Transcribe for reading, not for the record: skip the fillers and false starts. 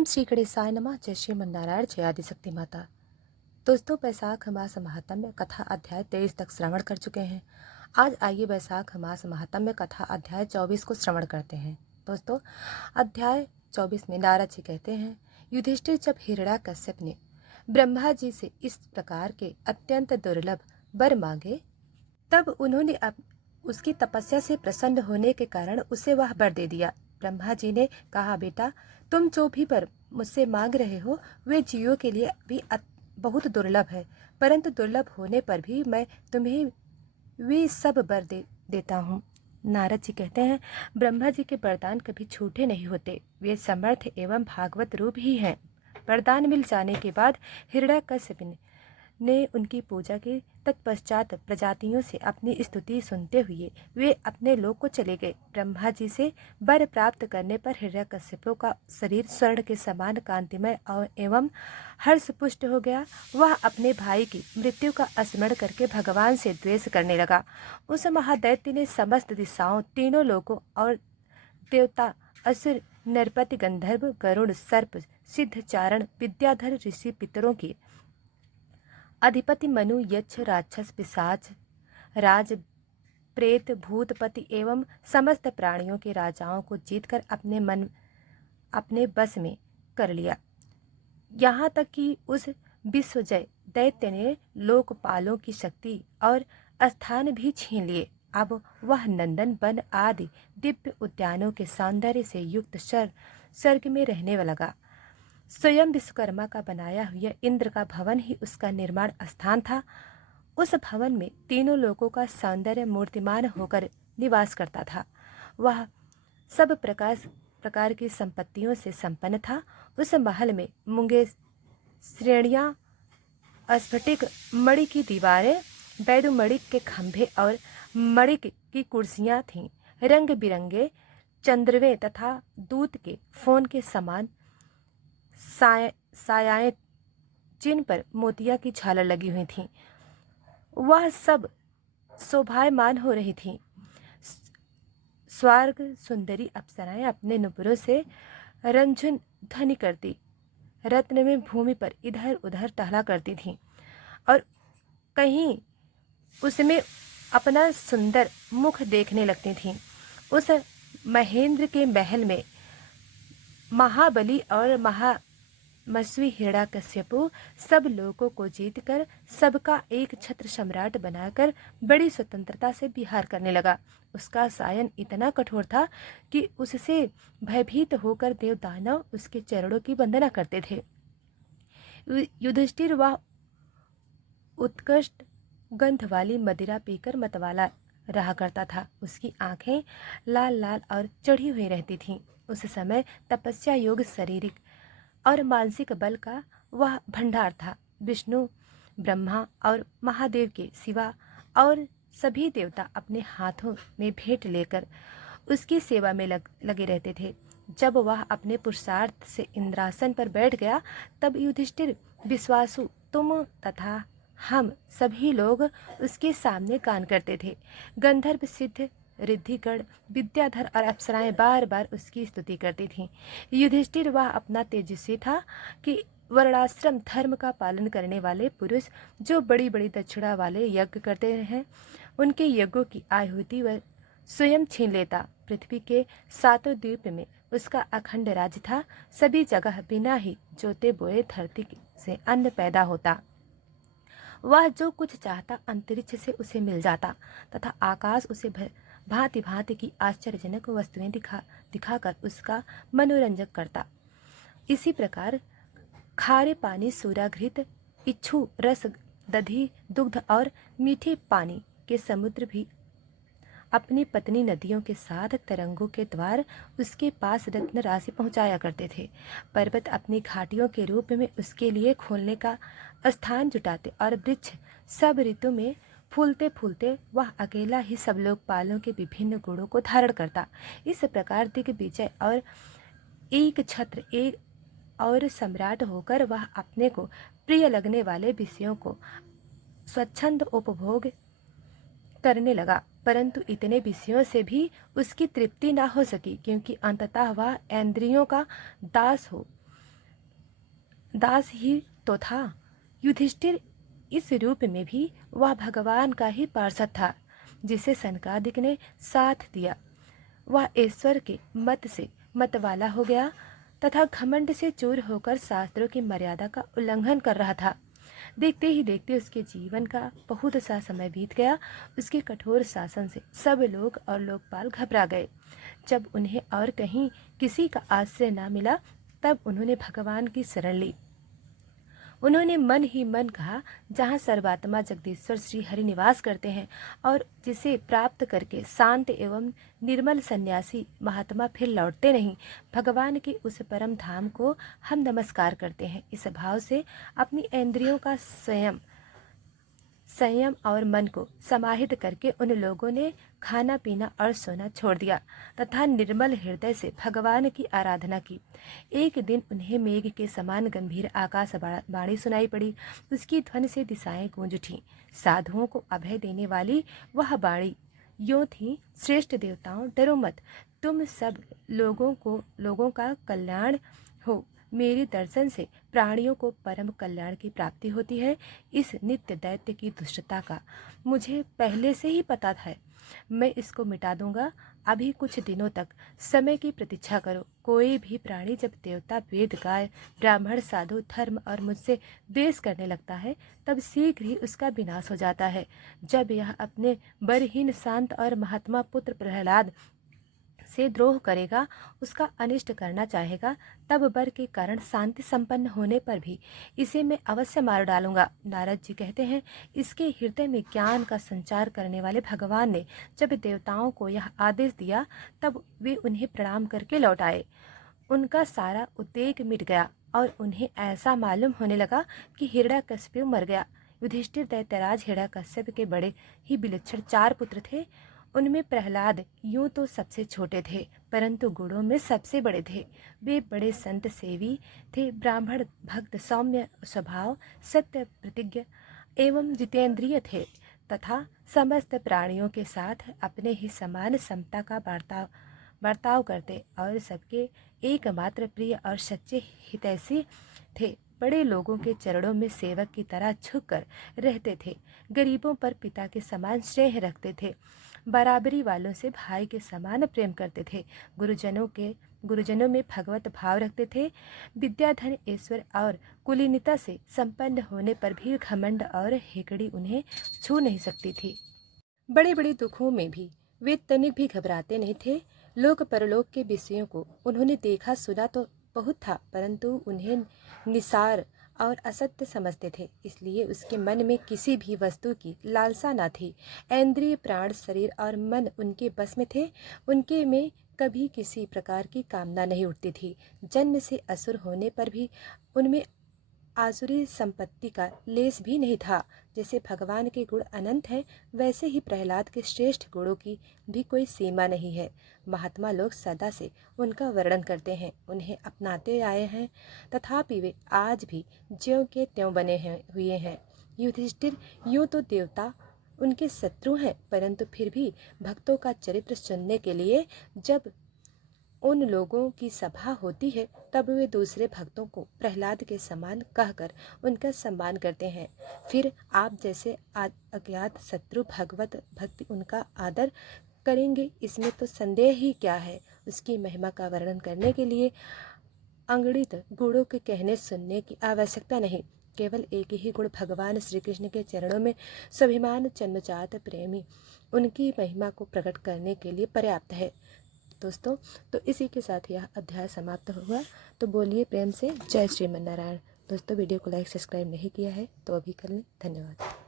ओम श्री गणेशाय नमः। जय श्रीमन्नारायण, जय आदिशक्ति माता। दोस्तों, बैसाख मास महात्म्य कथा अध्याय 23 तक श्रवण कर चुके हैं। आज आइए बैसाख मास महात्म्य कथा अध्याय 24 को श्रवण करते हैं। दोस्तों, अध्याय 24 में नारद जी कहते हैं, युधिष्ठिर जब हिरण्याकश्यप ने ब्रह्मा जी से इस प्रकार के अत्यंत दुर्लभ वर मांगे, तब उन्होंने उसकी तपस्या से प्रसन्न होने के कारण उसे वह वर दे दिया। ब्रह्मा जी ने कहा, बेटा, तुम जो भी वर मुझसे मांग रहे हो वे जीवों के लिए भी बहुत दुर्लभ है, परंतु दुर्लभ होने पर भी मैं तुम्हें वे सब वर देता हूँ। नारद जी कहते हैं, ब्रह्मा जी के वरदान कभी झूठे नहीं होते, वे समर्थ एवं भागवत रूप ही हैं। वरदान मिल जाने के बाद हिरण्याकश्यप ने उनकी पूजा की। तत्पश्चात प्रजातियों से अपनी स्तुति सुनते हुए वे अपने लोक को चले गए। ब्रह्मा जी से वर प्राप्त करने पर हिरण्याकश्यप का शरीर स्वर्ण के समान कांतिमय एवं हर्ष पुष्ट हो गया। वह अपने भाई की मृत्यु का स्मरण करके भगवान से द्वेष करने लगा। उस महादैत्य ने समस्त दिशाओं, तीनों लोकों और देवता, असुर, नरपति, गंधर्व, गरुड़, सर्प, सिद्ध, चारण, विद्याधर ऋषि, पितरों की अधिपति मनु, यक्ष, राक्षस, पिशाच, राज, प्रेत, भूतपति एवं समस्त प्राणियों के राजाओं को जीतकर अपने बस में कर लिया। यहाँ तक कि उस विश्वजय दैत्य ने लोकपालों की शक्ति और स्थान भी छीन लिए। अब वह नंदन वन आदि दिव्य उद्यानों के सौंदर्य से युक्त स्वर्ग में रहने लगा। स्वयं विश्वकर्मा का बनाया हुआ इंद्र का भवन ही उसका निर्माण स्थान था। उस भवन में तीनों लोगों का सौंदर्य मूर्तिमान होकर निवास करता था। वह सब प्रकार की संपत्तियों से संपन्न था। उस महल में मूंगे, श्रेणियाँ, स्फटिक मणि की दीवारें, वैदुमणि के खंभे और मणि की कुर्सियाँ थीं। रंग बिरंगे चंद्रवे तथा दूत के फोन के समान सायाएं, जिन पर मोतिया की झालर लगी हुई थीं, वह सब शोभायमान हो रही थीं। स्वर्ग सुंदरी अप्सराएं अपने नुपुरों से रंझुन ध्वनि करती रत्न में भूमि पर इधर उधर टहला करती थीं और कहीं उसमें अपना सुंदर मुख देखने लगती थीं। उस महेंद्र के महल में महाबली और महामस्वी हिरण्याकश्यप सब लोगों को जीतकर सबका एक छत्र सम्राट बनाकर बड़ी स्वतंत्रता से विहार करने लगा। उसका सायन इतना कठोर था कि उससे भयभीत होकर देव दानव उसके चरणों की वंदना करते थे। युधिष्ठिर वह उत्कृष्ट गंध वाली मदिरा पीकर मतवाला रहा करता था। उसकी आंखें लाल लाल और चढ़ी हुई रहती थीं। उस समय तपस्या योग, शारीरिक और मानसिक बल का वह भंडार था। विष्णु, ब्रह्मा और महादेव के सिवा और सभी देवता अपने हाथों में भेंट लेकर उसकी सेवा में लगे रहते थे। जब वह अपने पुरुषार्थ से इंद्रासन पर बैठ गया, तब युधिष्ठिर, विश्वासु, तुम तथा हम सभी लोग उसके सामने गान करते थे। गंधर्व, सिद्ध, रिद्धिगण, विद्याधर और अप्सराएं बार बार उसकी स्तुति करती थीं। युधिष्ठिर वह अपना तेजस्वी था कि वर्णाश्रम धर्म का पालन करने वाले पुरुष जो बड़ी बड़ी दक्षिणा वाले यज्ञ करते हैं, उनके यज्ञों की आहुति वह स्वयं छीन लेता। पृथ्वी के सातों द्वीप में उसका अखंड राज्य था। सभी जगह बिना ही जोते बोए धरती से अन्न पैदा होता। वह जो कुछ चाहता अंतरिक्ष से उसे मिल जाता तथा आकाश उसे भांति भांति की आश्चर्यजनक वस्तुएं दिखाकर उसका मनोरंजन करता। इसी प्रकार खारे पानी, सूराघृत, इच्छू रस, दधी, दुग्ध और मीठे पानी के समुद्र भी अपनी पत्नी नदियों के साथ तरंगों के द्वार उसके पास रत्न राशि पहुंचाया करते थे। पर्वत अपनी घाटियों के रूप में उसके लिए खोलने का स्थान जुटाते और वृक्ष सब ऋतु में फूलते फूलते वह अकेला ही सब लोकपालों के विभिन्न गुणों को धारण करता। इस प्रकार दिग्विजय और एक छत्र एक और सम्राट होकर वह अपने को प्रिय लगने वाले विषयों को स्वच्छंद उपभोग करने लगा। परंतु इतने विषयों से भी उसकी तृप्ति ना हो सकी, क्योंकि अंततः वह इंद्रियों का दास हो दास ही तो था। युधिष्ठिर इस रूप में भी वह भगवान का ही पार्षद था, जिसे सनकादिक ने साथ दिया। वह ईश्वर के मत से मतवाला हो गया तथा घमंड से चूर होकर शास्त्रों की मर्यादा का उल्लंघन कर रहा था। देखते ही देखते उसके जीवन का बहुत सा समय बीत गया। उसके कठोर शासन से सब लोग और लोकपाल घबरा गए। जब उन्हें और कहीं किसी का आश्रय न मिला, तब उन्होंने भगवान की शरण ली। उन्होंने मन ही मन कहा, जहाँ सर्वात्मा जगदीश्वर श्री हरि निवास करते हैं और जिसे प्राप्त करके शांत एवं निर्मल सन्यासी महात्मा फिर लौटते नहीं, भगवान के उस परम धाम को हम नमस्कार करते हैं। इस भाव से अपनी इंद्रियों का संयम और मन को समाहित करके उन लोगों ने खाना पीना और सोना छोड़ दिया तथा निर्मल हृदय से भगवान की आराधना की। एक दिन उन्हें मेघ के समान गंभीर आकाशवाणी सुनाई पड़ी। उसकी ध्वनि से दिशाएं गूंज उठीं। साधुओं को अभय देने वाली वह वाणी यूं थी, श्रेष्ठ देवताओं, डरो मत, तुम सब लोगों का कल्याण हो। मेरे दर्शन से प्राणियों को परम कल्याण की प्राप्ति होती है। इस नित्य दैत्य की दुष्टता का मुझे पहले से ही पता है। मैं इसको मिटा दूंगा। अभी कुछ दिनों तक समय की प्रतीक्षा करो। कोई भी प्राणी जब देवता, वेद, गाय, ब्राह्मण, साधु, धर्म और मुझसे द्वेष करने लगता है, तब शीघ्र ही उसका विनाश हो जाता है। जब यह अपने बरहीन, शांत और महात्मा पुत्र प्रहलाद से द्रोह करेगा, उसका अनिष्ट करना चाहेगा, तब बर के कारण शांति संपन्न होने पर भी इसे मैं अवश्य मार डालूंगा। नारद जी कहते हैं, इसके हृदय में ज्ञान का संचार करने वाले भगवान ने जब देवताओं को यह आदेश दिया, तब वे उन्हें प्रणाम करके लौट आए। उनका सारा उद्वेग मिट गया और उन्हें ऐसा मालूम होने लगा कि हिरण्यकश्यप मर गया। युधिष्ठिर दैत्यराज हिरण्यकश्यप के बड़े ही विलक्षण 4 पुत्र थे। उनमें प्रहलाद यूं तो सबसे छोटे थे, परंतु गुणों में सबसे बड़े थे। वे बड़े संत सेवी थे, ब्राह्मण भक्त, सौम्य स्वभाव, सत्य प्रतिज्ञ एवं जितेंद्रिय थे तथा समस्त प्राणियों के साथ अपने ही समान समता का बर्ताव करते और सबके एकमात्र प्रिय और सच्चे हितैषी थे। बड़े लोगों के चरणों में सेवक की तरह झुककर रहते थे। गरीबों पर पिता के समान स्नेह रखते थे। बराबरी वालों से भाई के समान प्रेम करते थे। गुरुजनों में भगवत भाव रखते थे। विद्या, धन, ऐश्वर्य और कुलीनता से संपन्न होने पर भी घमंड और हेकड़ी उन्हें छू नहीं सकती थी। बड़े बड़े दुखों में भी वे तनिक भी घबराते नहीं थे। लोक परलोक के विषयों को उन्होंने देखा सुना तो बहुत था, परंतु उन्हें निसार और असत्य समझते थे, इसलिए उसके मन में किसी भी वस्तु की लालसा न थी। इंद्रिय, प्राण, शरीर और मन उनके बस में थे। उनके में कभी किसी प्रकार की कामना नहीं उठती थी। जन्म से असुर होने पर भी उनमें आसुरी संपत्ति का लेस भी नहीं था। जैसे भगवान के गुण अनंत हैं, वैसे ही प्रहलाद के श्रेष्ठ गुणों की भी कोई सीमा नहीं है। महात्मा लोग सदा से उनका वर्णन करते हैं, उन्हें अपनाते आए हैं, तथापि वे आज भी ज्यों के त्यों बने हुए हैं। युधिष्ठिर यूँ तो देवता उनके शत्रु हैं, परंतु फिर भी भक्तों का चरित्र सुनने के लिए जब उन लोगों की सभा होती है, तब वे दूसरे भक्तों को प्रहलाद के समान कहकर उनका सम्मान करते हैं। फिर आप जैसे अज्ञात शत्रु भगवत भक्ति उनका आदर करेंगे, इसमें तो संदेह ही क्या है। उसकी महिमा का वर्णन करने के लिए अगणित गुणों के कहने सुनने की आवश्यकता नहीं। केवल एक ही गुण भगवान श्री कृष्ण के चरणों में स्वाभिमान जन्मजात प्रेमी उनकी महिमा को प्रकट करने के लिए पर्याप्त है। दोस्तों, तो इसी के साथ यह अध्याय समाप्त हुआ। तो बोलिए प्रेम से जय श्रीमन नारायण। दोस्तों, वीडियो को लाइक सब्सक्राइब नहीं किया है तो अभी कर लें। धन्यवाद।